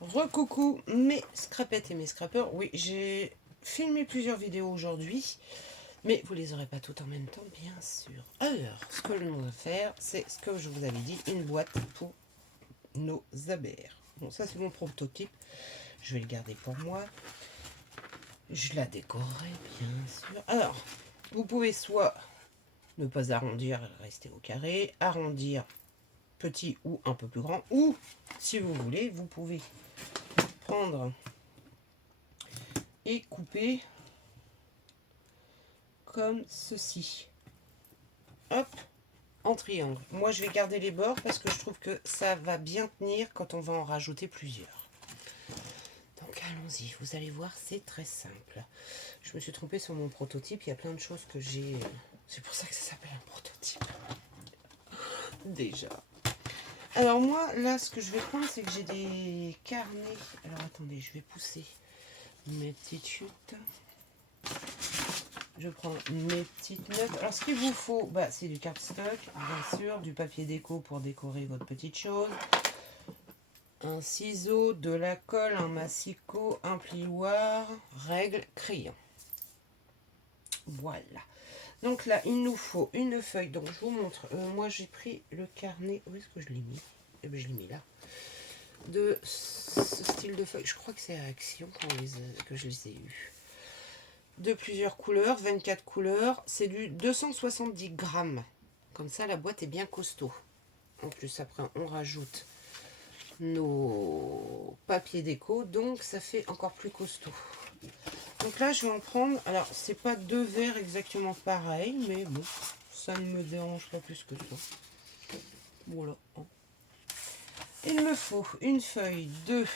Recoucou mes scrapettes et mes scrapeurs. Oui, j'ai filmé plusieurs vidéos aujourd'hui, mais vous les aurez pas toutes en même temps, bien sûr. Alors, ce que l'on va faire, c'est ce que je vous avais dit, une boîte pour nos abers. Bon, ça c'est mon prototype. Je vais le garder pour moi. Je la décorerai, bien sûr. Alors, vous pouvez soit ne pas arrondir, rester au carré, arrondir petit ou un peu plus grand, ou si vous voulez, vous pouvez prendre et couper comme ceci. Hop, en triangle. Moi, je vais garder les bords parce que je trouve que ça va bien tenir quand on va en rajouter plusieurs. Donc, allons-y. Vous allez voir, c'est très simple. Je me suis trompée sur mon prototype. Il y a plein de choses que j'ai... C'est pour ça que ça s'appelle un prototype. Déjà. Alors, moi, là, ce que je vais prendre, c'est que j'ai des carnets. Alors, attendez, je vais pousser mes petites chutes. Je prends mes petites notes. Alors, ce qu'il vous faut, bah, c'est du cardstock, bien sûr, du papier déco pour décorer votre petite chose, un ciseau, de la colle, un massicot, un plioir, règle, crayon. Voilà. Donc là, il nous faut une feuille. Donc, je vous montre. Moi, j'ai pris le carnet. Où est-ce que je l'ai mis? Eh bien, je l'ai mis là. De ce style de feuille. Je crois que c'est à Action que je les ai eus. De plusieurs couleurs, 24 couleurs, c'est du 270 grammes. Comme ça, la boîte est bien costaud. En plus, après, on rajoute nos papiers déco, donc ça fait encore plus costaud. Donc là, je vais en prendre, alors, c'est pas deux verres exactement pareils, mais bon, ça ne me dérange pas plus que ça. Voilà. Il me faut une feuille de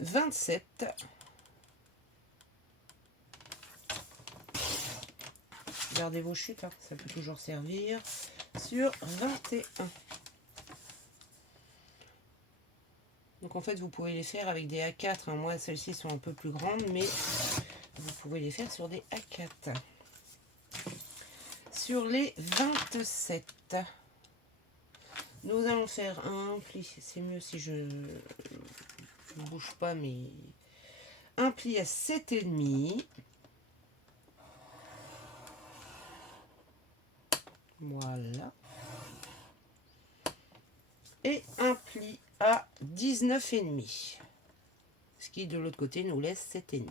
27. Gardez vos chutes, hein, ça peut toujours servir. Sur 21. Donc en fait, vous pouvez les faire avec des A4. Hein. Moi, celles-ci sont un peu plus grandes, mais vous pouvez les faire sur des A4. Sur les 27, nous allons faire un pli. C'est mieux si je ne bouge pas, mais un pli à 7,5. Voilà. Et un pli à 19,5. Ce qui, de l'autre côté, nous laisse 7,5.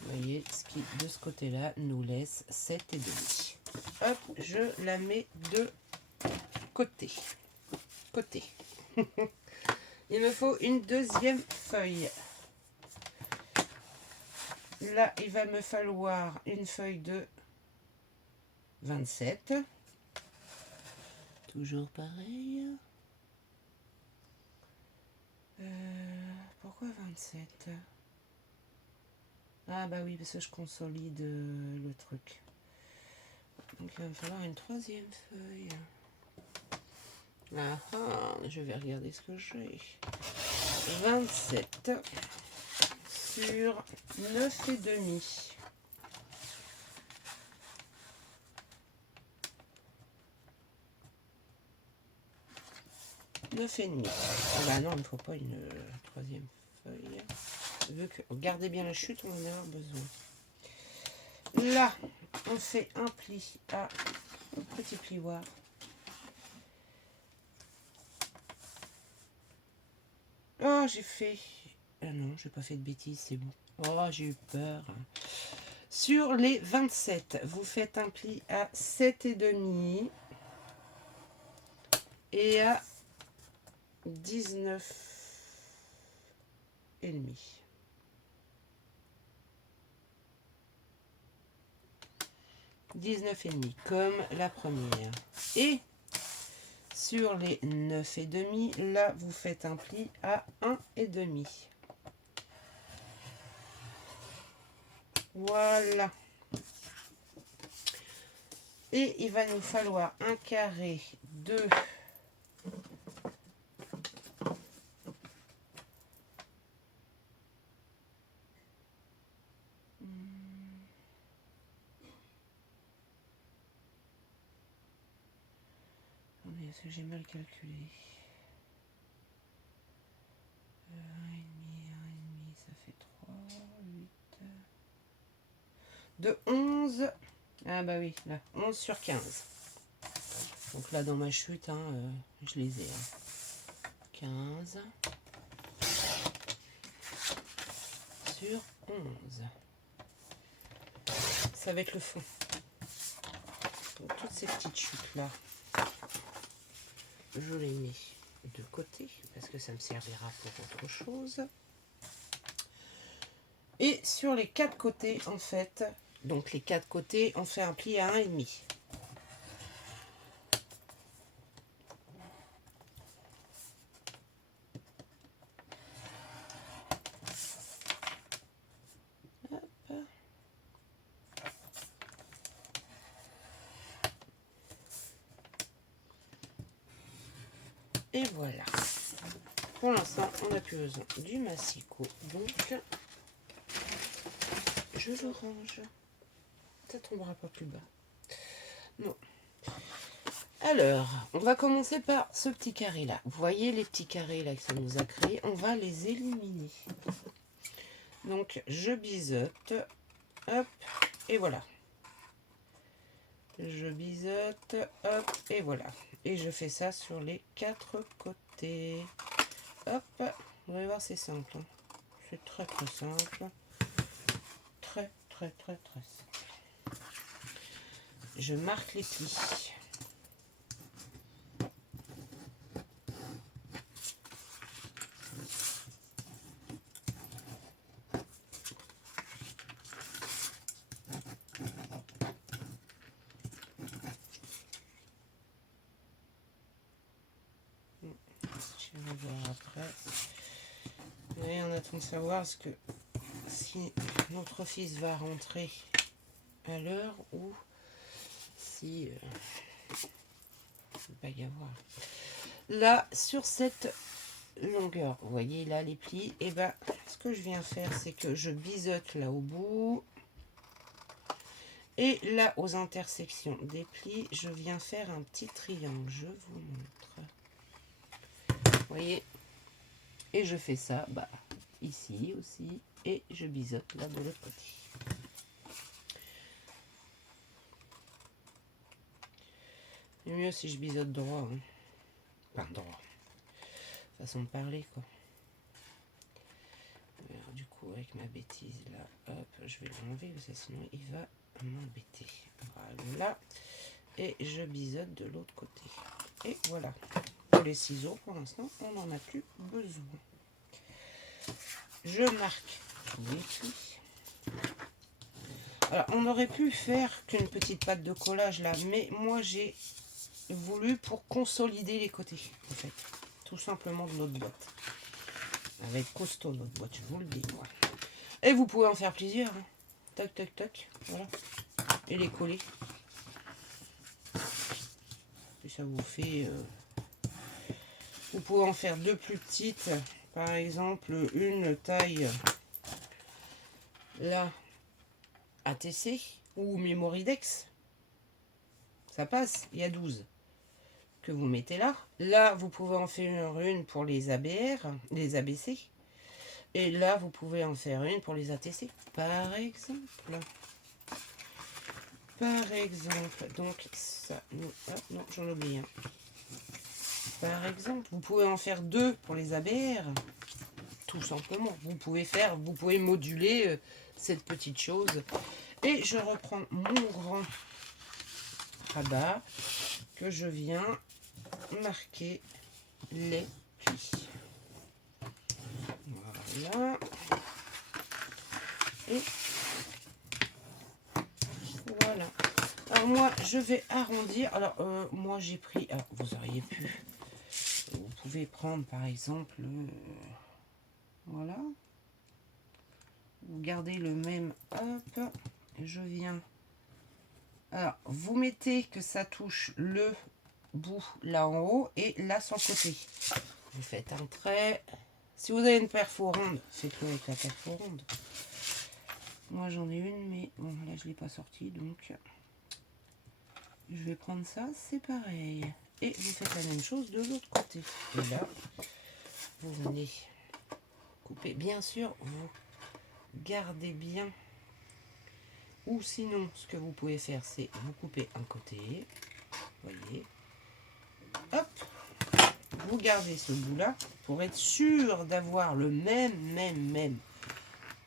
Vous voyez, ce qui, de ce côté-là, nous laisse 7,5. Hop, je la mets de côté. Il me faut une deuxième feuille. Là, il va me falloir une feuille de 27. Toujours pareil. Pourquoi 27? Ah bah oui, parce que je consolide le truc. Donc il va me falloir une troisième feuille. Ah ah, je vais regarder ce que j'ai. 27 sur 9,5. Neuf et demi. Ah bah non, il ne faut pas une troisième feuille. Vu que regardez bien la chute, on en a besoin. Là, on fait un pli à un petit plioir. Oh, j'ai fait... Ah non, j'ai pas fait de bêtises, c'est bon. Oh, j'ai eu peur. Sur les 27, vous faites un pli à 7,5 et à 19,5. Comme la première. Et sur les 9,5, là, vous faites un pli à 1,5. Voilà. Et il va nous falloir un carré de parce que j'ai mal calculé. 1,5, ça fait 3, 8. De 11. Ah bah oui, là, 11 sur 15. Donc là, dans ma chute, hein, je les ai. 15 sur 11. Ça va être le fond. Donc, toutes ces petites chutes-là, je les mets de côté parce que ça me servira pour autre chose. Et sur les 4 côtés, en fait, donc les 4 côtés, on fait un pli à 1,5. Et voilà. Pour l'instant, on n'a plus besoin du massicot. Donc, je le range. Ça tombera pas plus bas. Non. Alors, on va commencer par ce petit carré là. Vous voyez les petits carrés là que ça nous a créé. On va les éliminer. Donc, je biseaute. Hop. Et voilà. Je biseaute. Hop. Et voilà. Et je fais ça sur les 4 côtés. Hop. Vous allez voir, c'est simple. Hein. C'est très très simple. Très très très très simple. Je marque les plis. Je vais voir après. Et on attend de savoir ce que si notre fils va rentrer à l'heure ou si il ne va pas y avoir. Là, sur cette longueur, vous voyez là les plis, et ben ce que je viens faire, c'est que je biseaute là au bout. Et là, aux intersections des plis, je viens faire un petit triangle. Je vous montre. Vous voyez? Et je fais ça bah, ici aussi. Et je biseaute là de l'autre côté. C'est mieux si je biseaute droit. Hein. Enfin, droit. Façon de parler, quoi. Alors, du coup, avec ma bêtise, là, hop, je vais l'enlever, parce que sinon, il va m'embêter. Voilà. Et je biseaute de l'autre côté. Et voilà. Pour les ciseaux, pour l'instant, on n'en a plus besoin. Je marque les plis. Alors, on aurait pu faire qu'une petite pâte de collage, là, mais moi, j'ai voulu pour consolider les côtés, en fait. Tout simplement de notre boîte. Avec costaud notre boîte, je vous le dis. Quoi. Et vous pouvez en faire plusieurs. Hein. Tac, tac, tac. Voilà. Et les coller. Et ça vous fait... Vous pouvez en faire 2 plus petites. Par exemple, une taille... Là, ATC ou Memoridex. Ça passe. Il y a 12 que vous mettez là. Là, vous pouvez en faire une pour les ABR, les ABC. Et là, vous pouvez en faire une pour les ATC. Par exemple. Par exemple. Donc, ça... Ah, non, j'en oublie un. Par exemple, vous pouvez en faire 2 pour les ABR. Tout simplement. Vous pouvez moduler cette petite chose. Et je reprends mon grand rabat que je viens marquer les plis. Voilà. Et voilà. Alors moi, je vais arrondir. Alors, moi, j'ai pris... Alors, vous auriez pu... Vous pouvez prendre, par exemple... voilà. Vous gardez le même... Hop. Je viens... Alors, vous mettez que ça touche le bout là en haut et là sur le côté. Vous faites un trait. Si vous avez une perfo ronde, faites-le avec la perfo ronde. Moi j'en ai une, mais bon là je ne l'ai pas sortie, donc je vais prendre ça, c'est pareil. Et vous faites la même chose de l'autre côté. Et là, vous venez couper. Bien sûr, vous gardez bien. Ou sinon, ce que vous pouvez faire, c'est vous couper un côté. Voyez. Hop. Vous gardez ce bout-là pour être sûr d'avoir le même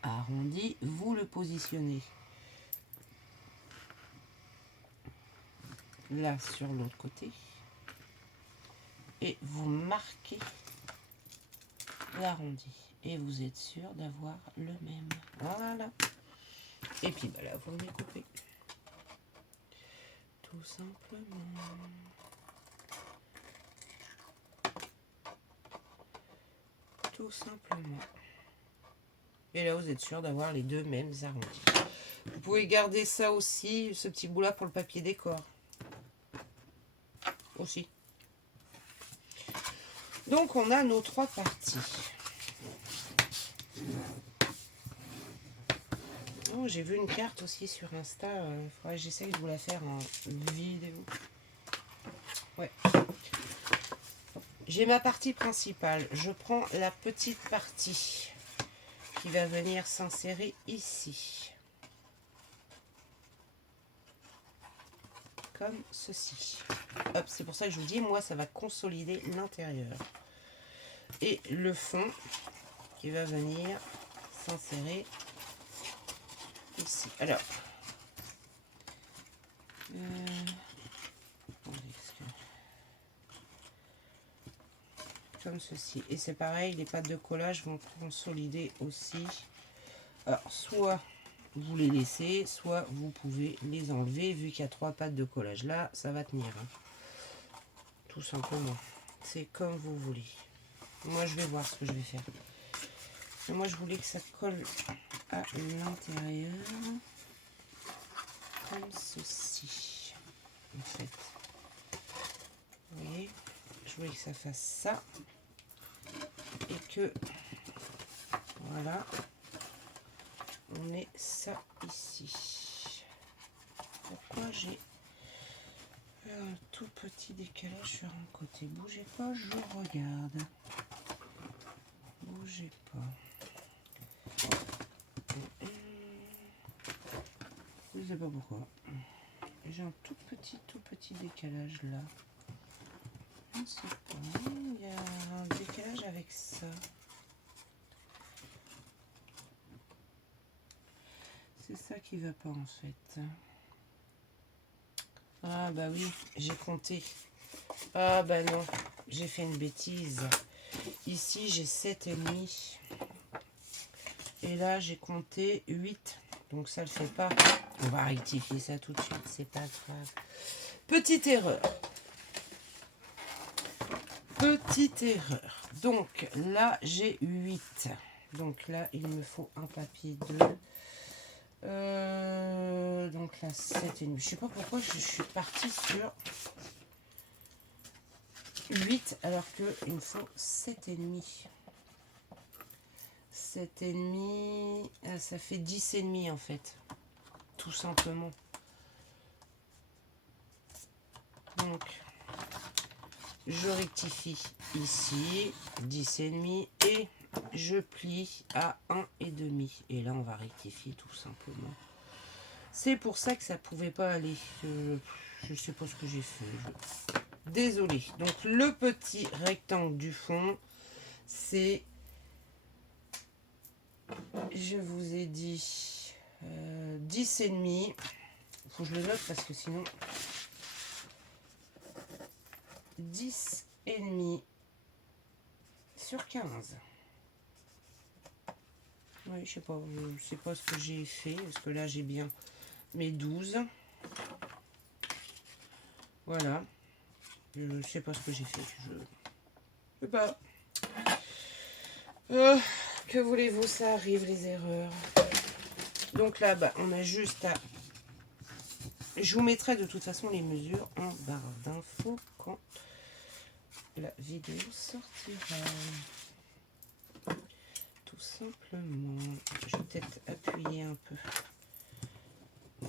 arrondi. Vous le positionnez là sur l'autre côté. Et vous marquez l'arrondi. Et vous êtes sûr d'avoir le même. Voilà. Et puis bah là, vous venez couper. Tout simplement. Tout simplement. Et là, vous êtes sûr d'avoir les deux mêmes arrondis. Vous pouvez garder ça aussi, ce petit bout là pour le papier décor. Aussi. Donc, on a nos trois parties. Oh, j'ai vu une carte aussi sur Insta. Faudrait que j'essaye de vous la faire en vidéo. Ouais. J'ai ma partie principale. Je prends la petite partie qui va venir s'insérer ici. Comme ceci. Hop, c'est pour ça que je vous dis, moi, ça va consolider l'intérieur. Et le fond qui va venir s'insérer ici. Alors, comme ceci. Et c'est pareil, les pattes de collage vont consolider aussi. Alors, soit vous les laissez, soit vous pouvez les enlever. Vu qu'il y a trois pattes de collage là, ça va tenir. Hein. Tout simplement. C'est comme vous voulez. Moi, je vais voir ce que je vais faire. Et moi, je voulais que ça colle à l'intérieur. Comme ceci. En fait. Vous voyez, je voulais que ça fasse ça. Et que, voilà, on met ça ici. Pourquoi j'ai un tout petit décalage sur un côté? Bougez pas, je regarde. Bougez pas. Je ne sais pas pourquoi. J'ai un tout petit décalage là. Je ne sais pas. Il y a un décalage avec ça. C'est ça qui va pas en fait. Ah bah oui, j'ai compté. Ah bah non, j'ai fait une bêtise. Ici j'ai 7,5. Et là j'ai compté 8. Donc ça le fait pas. On va rectifier ça tout de suite, c'est pas grave. Petite erreur. Petite erreur. Donc là j'ai 8. Donc là il me faut un papier 2. Donc là 7,5. Je sais pas pourquoi je suis partie sur 8 alors qu'il me faut 7,5. 7,5, ça fait 10,5 en fait. Tout simplement. Donc je rectifie ici 10,5 et je plie à 1,5. Et là on va rectifier tout simplement. C'est pour ça que ça pouvait pas aller. Je sais pas ce que j'ai fait. Désolée. Donc le petit rectangle du fond, c'est, je vous ai dit 10,5. Il faut que je le note parce que sinon 10,5 sur 15. Oui, je sais pas ce que j'ai fait, parce que là j'ai bien mes 12. Voilà. Je sais pas ce que j'ai fait. Je sais pas. Que voulez-vous, ça arrive les erreurs. Donc là, bah, on a juste à... Je vous mettrai de toute façon les mesures en barre d'infos quand la vidéo sortira. Tout simplement. Je vais peut-être appuyer un peu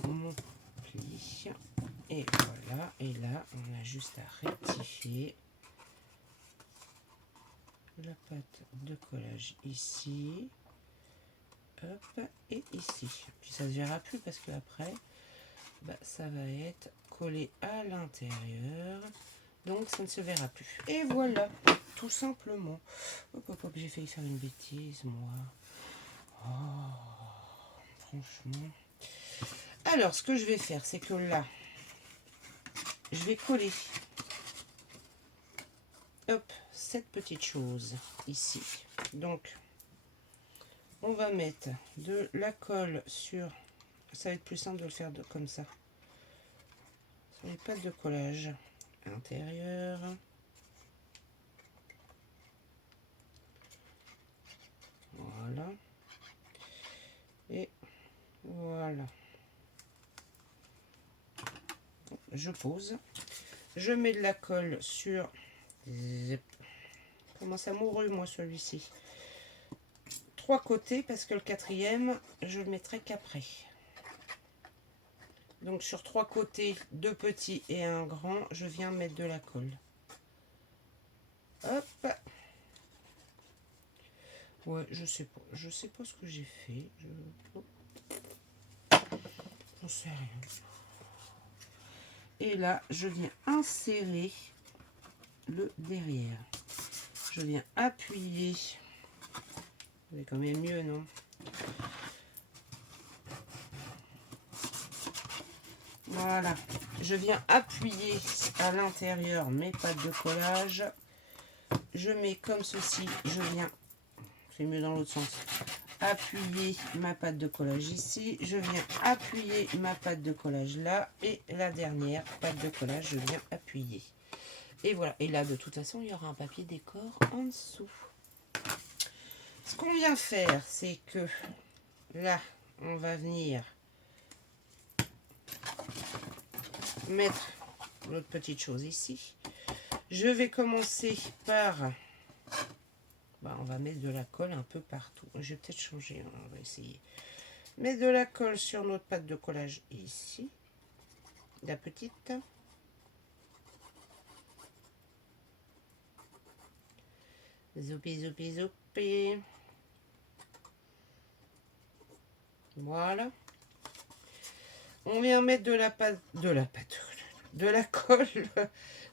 mon pli. Et voilà, et là, on a juste à rectifier la pâte de collage ici, hop, et ici. Puis ça se verra plus parce que après, bah, ça va être collé à l'intérieur, donc ça ne se verra plus. Et voilà, tout simplement. Hop, hop, hop, j'ai failli faire une bêtise, moi. Oh, franchement. Alors, ce que je vais faire, c'est que là, je vais coller, hop, cette petite chose ici. Donc, on va mettre de la colle sur... Ça va être plus simple de le faire comme ça. Sur les pattes de collage intérieures. Voilà. Et voilà. Je pose. Je mets de la colle sur... Comment ça mourut, moi, celui-ci. 3 côtés, parce que le 4e, je le mettrai qu'après. Donc, sur 3 côtés, 2 petits et un grand, je viens mettre de la colle. Hop. Ouais, je sais pas. Je sais pas ce que j'ai fait. J'en sais rien. Et là, je viens insérer le derrière. Je viens appuyer. C'est quand même mieux, non? Voilà. Je viens appuyer à l'intérieur mes pattes de collage. Je mets comme ceci. Je viens, c'est mieux dans l'autre sens, appuyer ma pâte de collage ici. Je viens appuyer ma pâte de collage là. Et la dernière pâte de collage, je viens appuyer. Et voilà. Et là, de toute façon, il y aura un papier décor en dessous. Ce qu'on vient faire, c'est que là, on va venir mettre notre petite chose ici. Je vais commencer par... Bah, on va mettre de la colle un peu partout. Je vais peut-être changer, hein, on va essayer. Mettre de la colle sur notre pâte de collage ici. La petite. Zoupi, zoupi, zoupi. Voilà. On vient mettre de la colle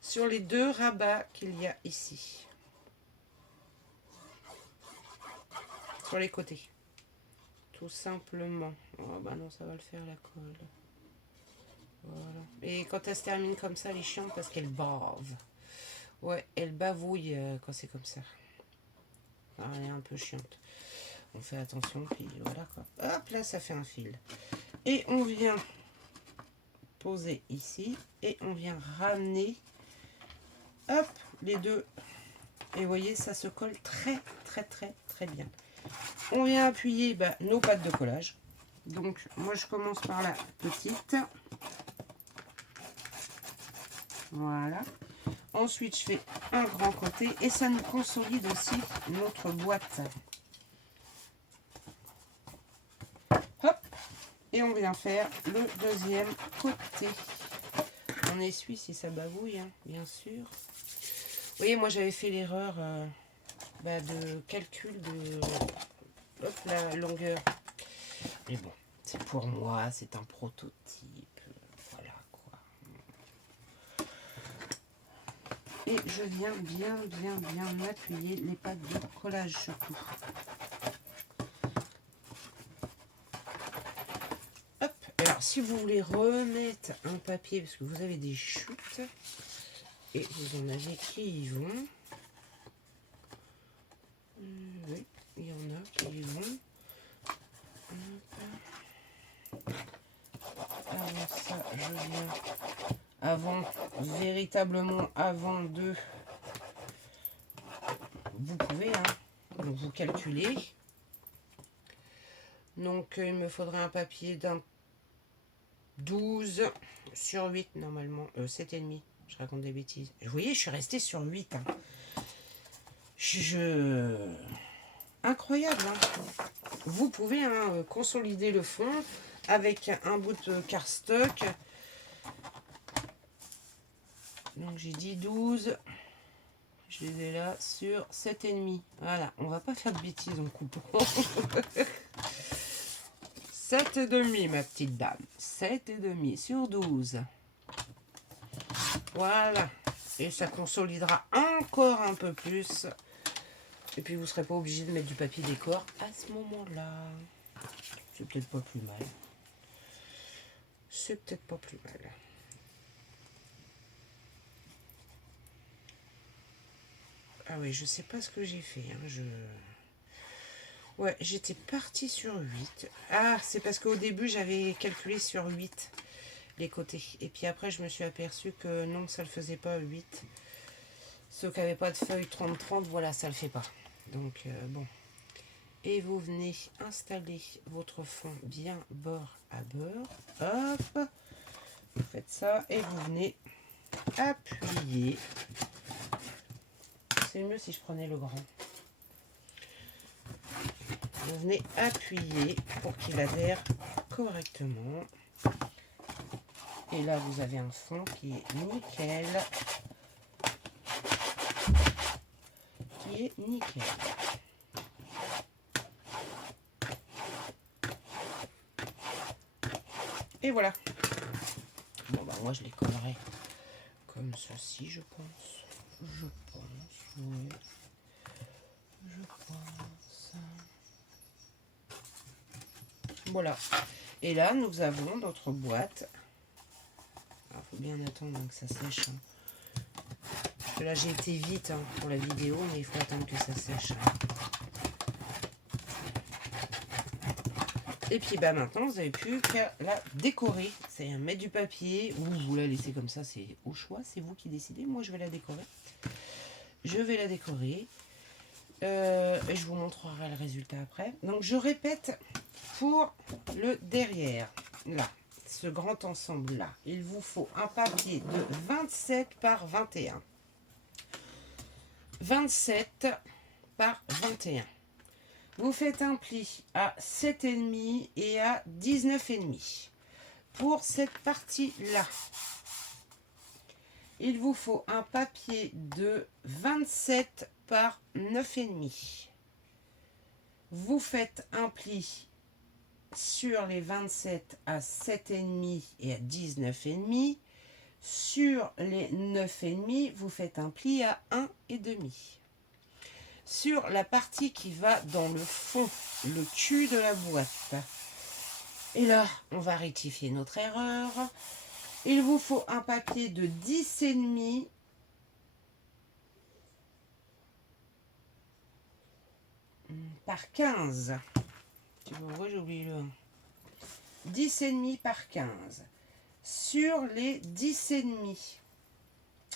sur les 2 rabats qu'il y a ici. Sur les côtés. Tout simplement. Oh bah non, ça va le faire la colle. Voilà. Et quand elle se termine comme ça, elle est chiante parce qu'elle bave. Ouais, elle bavouille quand c'est comme ça. Ah, elle est un peu chiante. On fait attention, puis voilà quoi. Hop, là, ça fait un fil. Et on vient poser ici. Et on vient ramener, hop, les 2. Et vous voyez, ça se colle très, très, très, très bien. On vient appuyer nos pattes de collage. Donc, moi, je commence par la petite. Voilà. Ensuite, je fais un grand côté et ça nous consolide aussi notre boîte. Hop. Et on vient faire le 2e côté. On essuie si ça bavouille, hein, bien sûr. Vous voyez, moi, j'avais fait l'erreur de calcul de la longueur. Mais bon, c'est pour moi, c'est un prototype. Voilà, quoi. Et je viens bien appuyer les pattes de collage surtout. Hop. Alors, si vous voulez remettre un papier, parce que vous avez des chutes, et vous en avez qui y vont. Oui, il y en a qui y vont. Avant ça, je viens... véritablement avant de... Vous pouvez, hein, donc vous calculez. Donc, il me faudrait un papier d'un 12 sur 8, normalement. 7,5. Je raconte des bêtises. Vous voyez, je suis restée sur 8. Hein. Incroyable, hein. Vous pouvez consolider le fond avec un bout de cardstock. Donc j'ai dit 12. Je les ai là sur 7,5. Voilà, on va pas faire de bêtises en coupant. 7,5 ma petite dame. 7,5 sur 12. Voilà. Et ça consolidera encore un peu plus. Et puis vous ne serez pas obligé de mettre du papier décor à ce moment-là. C'est peut-être pas plus mal. C'est peut-être pas plus mal. Ah oui, je sais pas ce que j'ai fait. Hein. Ouais, j'étais partie sur 8. Ah, c'est parce qu'au début, j'avais calculé sur 8 les côtés. Et puis après, je me suis aperçue que non, ça ne le faisait pas 8. Ceux qui n'avaient pas de feuille 30-30, voilà, ça ne le fait pas. Donc, bon. Et vous venez installer votre fond bien bord à bord. Hop. Vous faites ça et vous venez appuyer. C'est mieux si je prenais le grand. Vous venez appuyer pour qu'il adhère correctement. Et là, vous avez un fond qui est nickel. Qui est nickel. Et voilà. Bon, bah moi, je les collerai comme ceci, je pense. Je pense, oui. Je pense. Voilà. Et là, nous avons notre boîte. Il faut bien attendre que ça sèche. Hein. Parce que là, j'ai été vite hein, pour la vidéo, mais il faut attendre que ça sèche. Hein. Et puis, bah maintenant, vous n'avez plus qu'à la décorer. C'est-à-dire mettre du papier ou vous la laissez comme ça, c'est au choix. C'est vous qui décidez. Moi, je vais la décorer. Je vais la décorer. Et je vous montrerai le résultat après. Donc, je répète pour le derrière. Là. Ce grand ensemble là, il vous faut un papier de 27 par 21. 27 par 21. Vous faites un pli à 7,5 et à 19,5. Pour cette partie-là, il vous faut un papier de 27 par 9,5. Vous faites un pli sur les 27 à 7,5 et à 19,5. Sur les 9,5, vous faites un pli à 1,5. Sur la partie qui va dans le fond, le cul de la boîte. Et là, on va rectifier notre erreur. Il vous faut un papier de 10,5 par 15. Tu vois, j'ai oublié le 10,5 par 15. Sur les 10,5,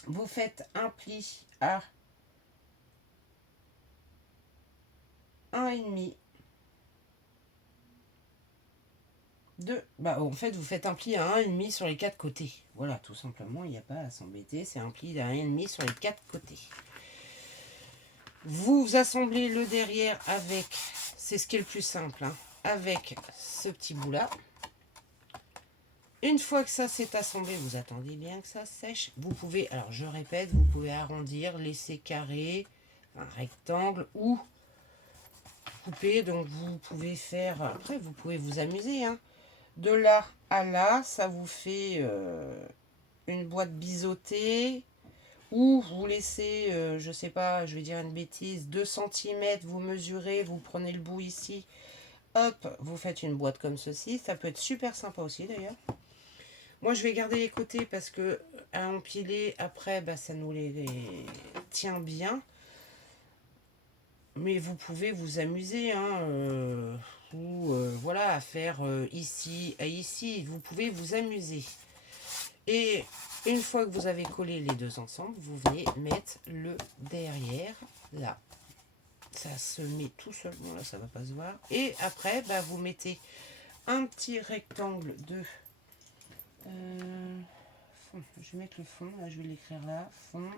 vous faites un pli à 1,5. En fait, vous faites un pli à 1,5 sur les 4 côtés. Voilà, tout simplement, il n'y a pas à s'embêter. C'est un pli à 1,5 sur les 4 côtés. Vous assemblez le derrière avec, c'est ce qui est le plus simple, hein, avec ce petit bout-là. Une fois que ça s'est assemblé, vous attendez bien que ça sèche. Vous pouvez, alors je répète, vous pouvez arrondir, laisser carré, un rectangle ou couper. Donc vous pouvez faire, après vous pouvez vous amuser. Hein. De là à là, ça vous fait une boîte biseautée. Ou vous laissez, je sais pas, je vais dire une bêtise, 2 cm, vous mesurez, vous prenez le bout ici. Hop, vous faites une boîte comme ceci. Ça peut être super sympa aussi d'ailleurs. Moi, je vais garder les côtés parce que à empiler, après, bah, ça nous les tient bien. Mais vous pouvez vous amuser, hein, ou voilà, à faire ici à ici. Vous pouvez vous amuser. Et une fois que vous avez collé les deux ensemble, vous venez mettre le derrière là. Ça se met tout seul. Bon, là, ça va pas se voir. Et après, bah, vous mettez un petit rectangle de fond. Je vais mettre le fond. Là, je vais l'écrire là. Fond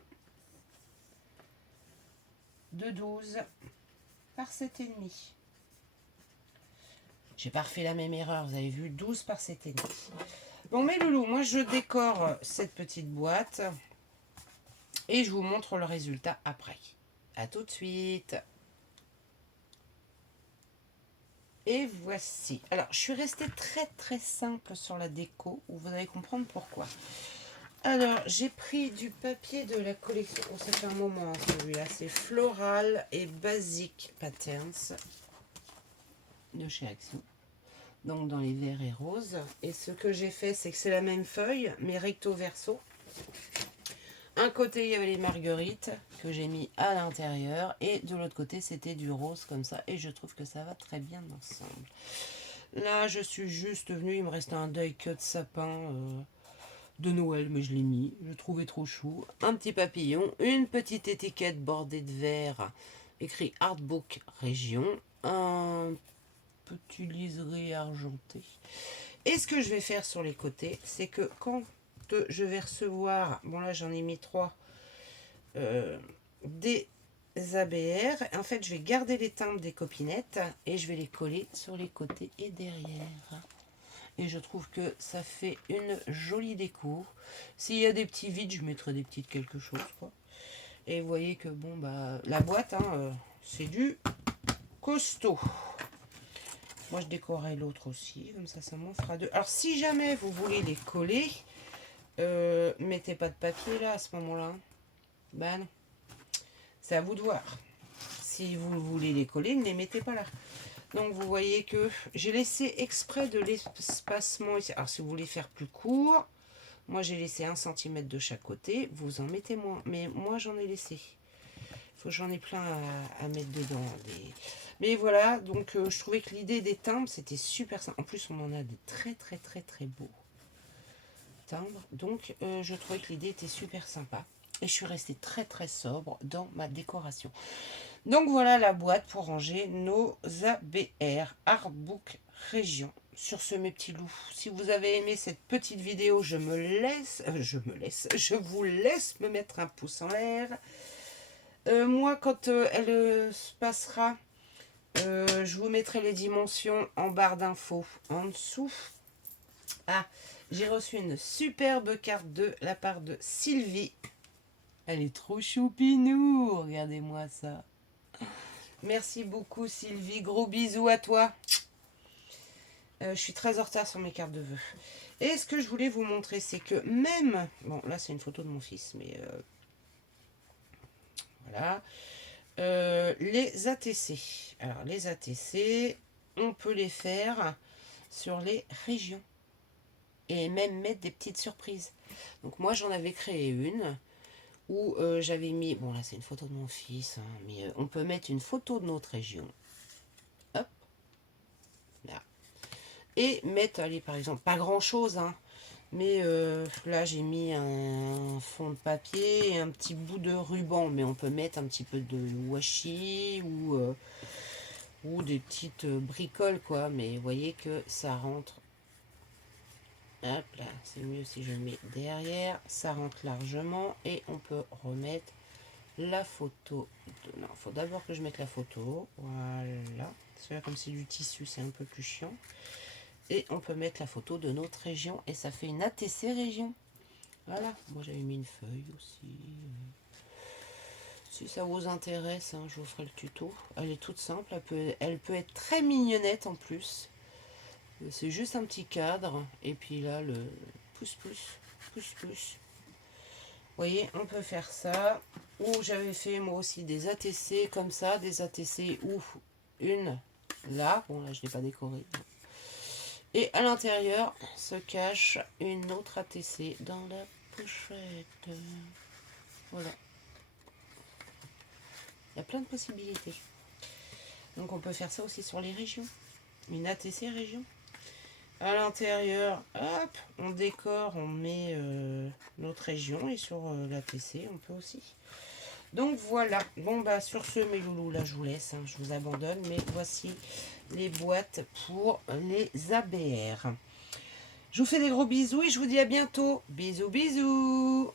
de 12 par 7,5. J'ai pas refait la même erreur. Vous avez vu, 12 par 7,5. Bon, mes loulous, moi, je décore cette petite boîte. Et je vous montre le résultat après. À tout de suite. Et voici. Alors, je suis restée très simple sur la déco. Vous allez comprendre pourquoi. Alors, j'ai pris du papier de la collection. Oh, ça fait un moment, hein, celui-là. C'est Floral et Basic Patterns de chez Action. Donc, dans les verts et roses. Et ce que j'ai fait, c'est que c'est la même feuille, mais recto verso. Un côté, il y avait les marguerites que j'ai mis à l'intérieur. Et de l'autre côté, c'était du rose comme ça. Et je trouve que ça va très bien ensemble. Là, je suis juste venue. Il me restait un deuil que de sapin de Noël, mais je l'ai mis. Je trouvais trop chou. Un petit papillon. Une petite étiquette bordée de vert. Écrit Artbook Région. Un petit liseré argenté. Et ce que je vais faire sur les côtés, c'est que quand je vais recevoir, bon là j'en ai mis 3, des ABR, en fait je vais garder les timbres des copinettes et je vais les coller sur les côtés et derrière. Et je trouve que ça fait une jolie déco. S'il y a des petits vides, je mettrai des petites quelque chose, quoi. Et vous voyez que bon bah la boîte, hein, c'est du costaud. Moi je décorerai l'autre aussi, comme ça m'en fera deux. Alors si jamais vous voulez les coller, mettez pas de papier là à ce moment-là. Ben non. C'est à vous de voir. Si vous voulez les coller, ne les mettez pas là. Donc vous voyez que j'ai laissé exprès de l'espacement ici. Alors si vous voulez faire plus court, moi j'ai laissé 1 cm de chaque côté. Vous en mettez moins. Mais moi j'en ai laissé. Il faut que j'en ai plein à mettre dedans. Mais voilà, donc je trouvais que l'idée des timbres, c'était super simple. En plus, on en a des très beaux timbres. Donc, je trouvais que l'idée était super sympa. Et je suis restée très sobre dans ma décoration. Donc, voilà la boîte pour ranger nos ABR Artbook Région. Sur ce, mes petits loups, si vous avez aimé cette petite vidéo, je vous laisse me mettre un pouce en l'air. Moi, quand elle se passera, je vous mettrai les dimensions en barre d'infos en dessous. Ah, j'ai reçu une superbe carte de la part de Sylvie. Elle est trop choupinou, regardez-moi ça. Merci beaucoup Sylvie, gros bisous à toi. Je suis très en retard sur mes cartes de vœux. Et ce que je voulais vous montrer, c'est que même... Bon, là c'est une photo de mon fils, mais... voilà. Les ATC. Alors les ATC, on peut les faire sur les régions. Et même mettre des petites surprises. Donc moi j'en avais créé une où j'avais mis, bon là c'est une photo de mon fils, hein, mais on peut mettre une photo de notre région. Hop, là. Et mettre, allez par exemple, pas grand chose, hein, mais là j'ai mis un fond de papier et un petit bout de ruban. Mais on peut mettre un petit peu de washi ou des petites bricoles quoi. Mais vous voyez que ça rentre. Hop là, c'est mieux si je mets derrière, ça rentre largement et on peut remettre la photo. Non, il faut d'abord que je mette la photo. Voilà, c'est là comme c'est du tissu, c'est un peu plus chiant. Et on peut mettre la photo de notre région et ça fait une ATC région. Voilà, moi j'avais mis une feuille aussi. Si ça vous intéresse, hein, je vous ferai le tuto. Elle est toute simple, elle peut être très mignonnette en plus. C'est juste un petit cadre. Et puis là, le pouce. Vous voyez, on peut faire ça. Ou j'avais fait moi aussi des ATC comme ça. Des ATC ou une là. Bon, là, je ne l'ai pas décoré. Et à l'intérieur se cache une autre ATC dans la pochette. Voilà. Il y a plein de possibilités. Donc, on peut faire ça aussi sur les régions. Une ATC région. À l'intérieur, hop, on décore, on met notre région et sur l'ATC, on peut aussi. Donc voilà, bon bah sur ce mes loulous, là je vous laisse, hein, je vous abandonne, mais voici les boîtes pour les ABR. Je vous fais des gros bisous et je vous dis à bientôt. Bisous, bisous.